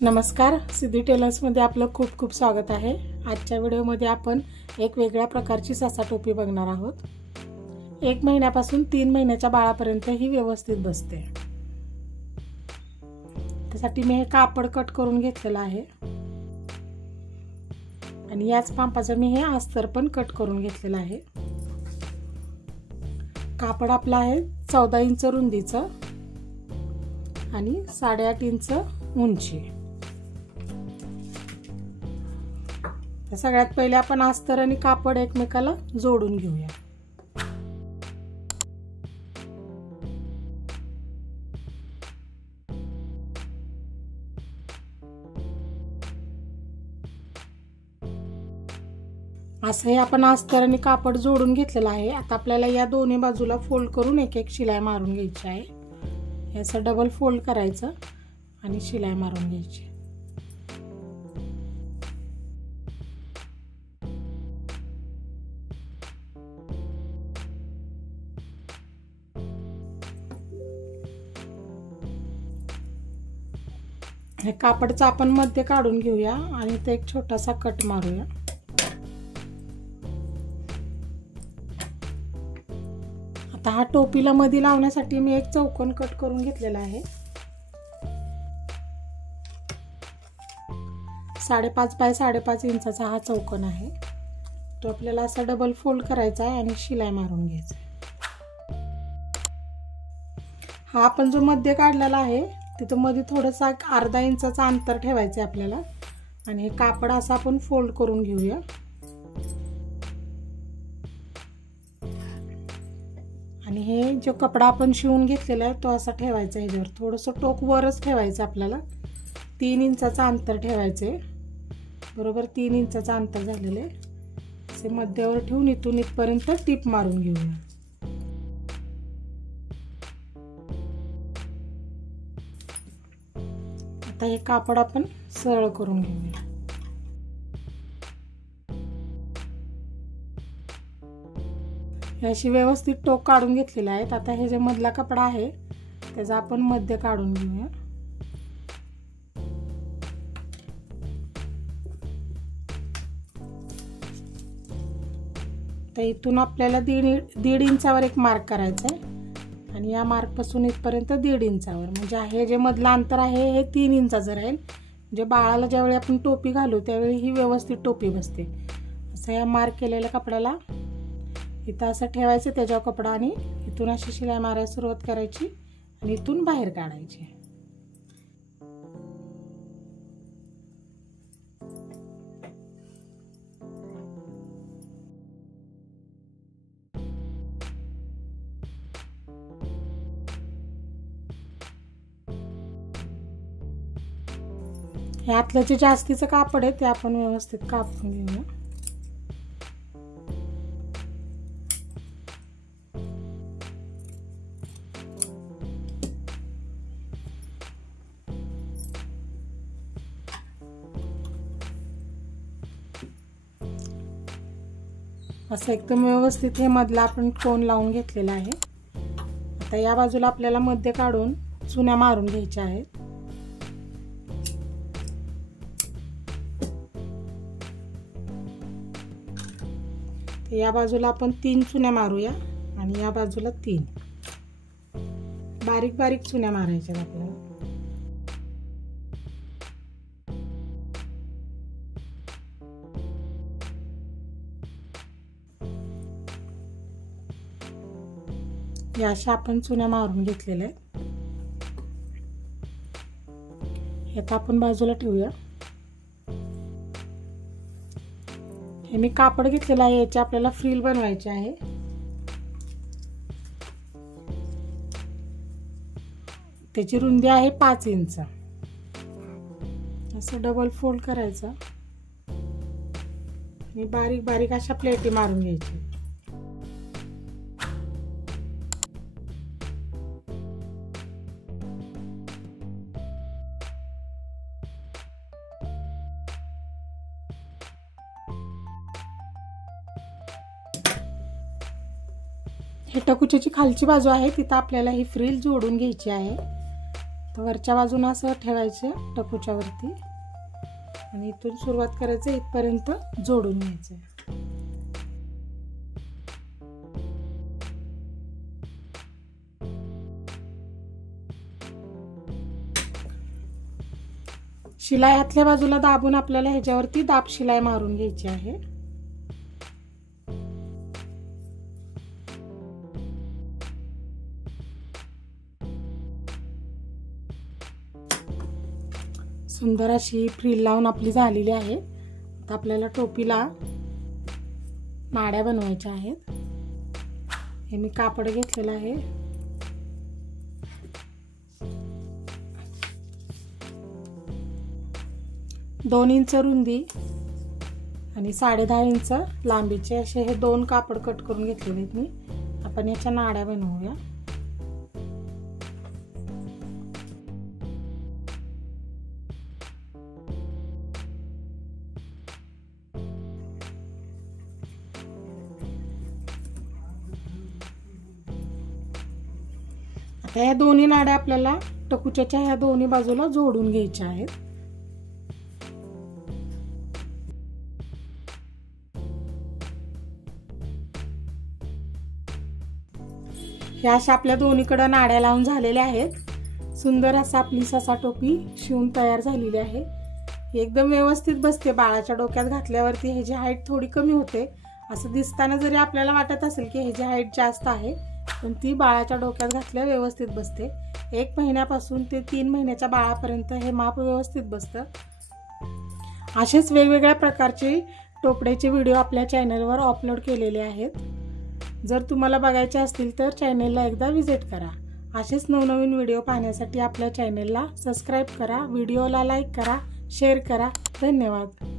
नमस्कार, सिद्धी टेलर्समध्ये आपलं खूप खूप स्वागत आहे। आजच्या व्हिडिओमध्ये आपण एक वेगळ्या प्रकारची ससा टोपी बघणार आहोत। 1 महिन्यापासून 3 महिन्याच्या बाळापर्यंत ही व्यवस्थित बसते। त्यासाठी मी हे कापड कट करून घेतलेलं आहे आणि याच मापाचं मी हे अस्तर पण कट करून घेतलेलं आहे। कापड आपलं आहे 14 इंच रुंदीचं आणि 8.5 इंच उंची। सगळ्यात पहिले आपण अस्तर आणि कापड एकमेकाला जोडून घेऊया। असं हे आपण अस्तर आणि कापड जोडून घेतलेलं आहे। आता आपल्याला या दोन्ही बाजूला फोल्ड करून एक एक शिलाई मारून घ्यायची आहे। हे असं डबल फोल्ड करायचं आणि शिलाई मारून घ्यायची। हे कापडचा आपण मध्ये काढून घेऊया आणि ते एक छोटासा कट मारूया। आता हा टोपीला मध्ये लावण्यासाठी मी एक चौकोन कट करून घेतलेला आहे। 5.5 बाय 5.5 इंचाचा हा चौकोन आहे। तो आपल्याला असा डबल फोल्ड करायचा आहे आणि शिलाई मारून घ्यायचा आहे। हा आपण जो मध्ये काढलेला आहे तिथं मध्ये थोडंसं 1/2 इंचाचा अंतर ठेवायचं आहे आपल्याला आणि हे कापड असं आपण फोल्ड करून घेऊया। आणि हे जो कपडा आपण शिवून घेतलेला आहे तो असा ठेवायचा आहे। ह्याच्यावर थोडंसं टोक वरच ठेवायचं आपल्याला। 3 इंचाचा अंतर ठेवायचे। बरोबर 3 इंचाचा अंतर झालेलं आहे। असे मध्यावर ठेवून इथून इथपर्यंत टिप मारून घेऊया। आता हे कापड आपण सरळ करून घेऊया। अशी व्यवस्थित टोक काढून घेतलेले आहेत। आता हे जे मधला कपडा आहे त्याचा आपण मध्य काढून घेऊया। तर इथून आपल्याला 1.5 इंचावर एक मार्क करायचा आहे आणि या मार्क पासून इथपर्यंत 1.5 इंचावर, म्हणजे हे जे मधलं अंतर आहे हे 3 इंचाचं राहील। म्हणजे बाळाला ज्यावेळी आपण टोपी घालू त्यावेळी ही व्यवस्थित टोपी बसते। असं या मार्क केलेल्या कपड्याला इथं असं ठेवायचं त्याच्यावर कपडा आणि इथून अशी शिलाई मारायला सुरुवात करायची आणि इथून बाहेर काढायची। हे आतलं जे जास्तीचं कापड आहे ते आपण व्यवस्थित कापून घेऊया। असं एकदम व्यवस्थित हे मधला आपण कोन लावून घेतलेला आहे। आता या बाजूला आपल्याला मध्ये काढून चुन्या मारून घ्यायच्या आहेत। या बाजूला आपण 3 चुन्या मारूया आणि या बाजूला 3 बारीक बारीक चुन्या मारायच्या आपल्याला। या अशा आपण चुन्या मारून घेतलेल्या आहेत। हे आता आपण बाजूला ठेवूया। हे मी कापड घेतलेलं आहे, याचे आपल्याला फ्रिल बनवायचे आहे। त्याची रुंदी आहे 5 इंच। असं डबल फोल्ड करायचं आणि बारीक बारीक अशा प्लेटी मारून घ्यायची। हे टकुच्याची खालची बाजू आहे तिथं आपल्याला ही फ्रिल जोडून घ्यायची आहे। तर वरच्या बाजूनं असं ठेवायचं टकूच्या वरती आणि इथून सुरुवात करायचं, इथपर्यंत जोडून घ्यायचं. शिलाई आतल्या बाजूला दाबून आपल्याला ह्याच्यावरती दाब शिलाई मारून घ्यायची आहे. सुंदर अशी फ्रिल लावून आपली झालेली आहे. आता आपल्याला टोपीला नाड्या बनवायच्या आहेत. हे मी कापड घेतलेलं आहे. दोन इंच रुंदी आणि 10.5 इंच लांबीचे असे हे 2 कापड कट करून घेतलेले आहेत मी. आपण याच्या नाड्या बनवूया. आता या दोन्ही नाड्या आपल्याला टकुच्याच्या ह्या दोन्ही बाजूला जोडून घ्यायच्या आहेत. ह्या अशा आपल्या दोन्हीकडे नाड्या लावून झालेल्या आहेत. सुंदर असा आपली ससा टोपी शिवून तयार झालेली आहे. एकदम व्यवस्थित बसते. बाळाच्या डोक्यात घातल्यावरती ह्याची हाईट थोडी कमी होते. असं दिसताना जरी आपल्याला वाटत असेल की ह्याची हाईट जास्त आहे, पण ती बाळाच्या डोक्यात घातल्या व्यवस्थित बसते. 1 महिन्यापासून ते 3 महिन्याच्या बाळापर्यंत हे माप व्यवस्थित बसतं. असेच वेगवेगळ्या प्रकारचे टोपड्याचे व्हिडिओ आपल्या चॅनलवर अपलोड केलेले आहेत. जर तुम्हाला बघायचे असतील तर चॅनलला एकदा व्हिजिट करा. असेच नवनवीन व्हिडिओ पाहण्यासाठी आपल्या चॅनलला सबस्क्राईब करा, व्हिडिओला लाईक करा, शेअर करा. धन्यवाद.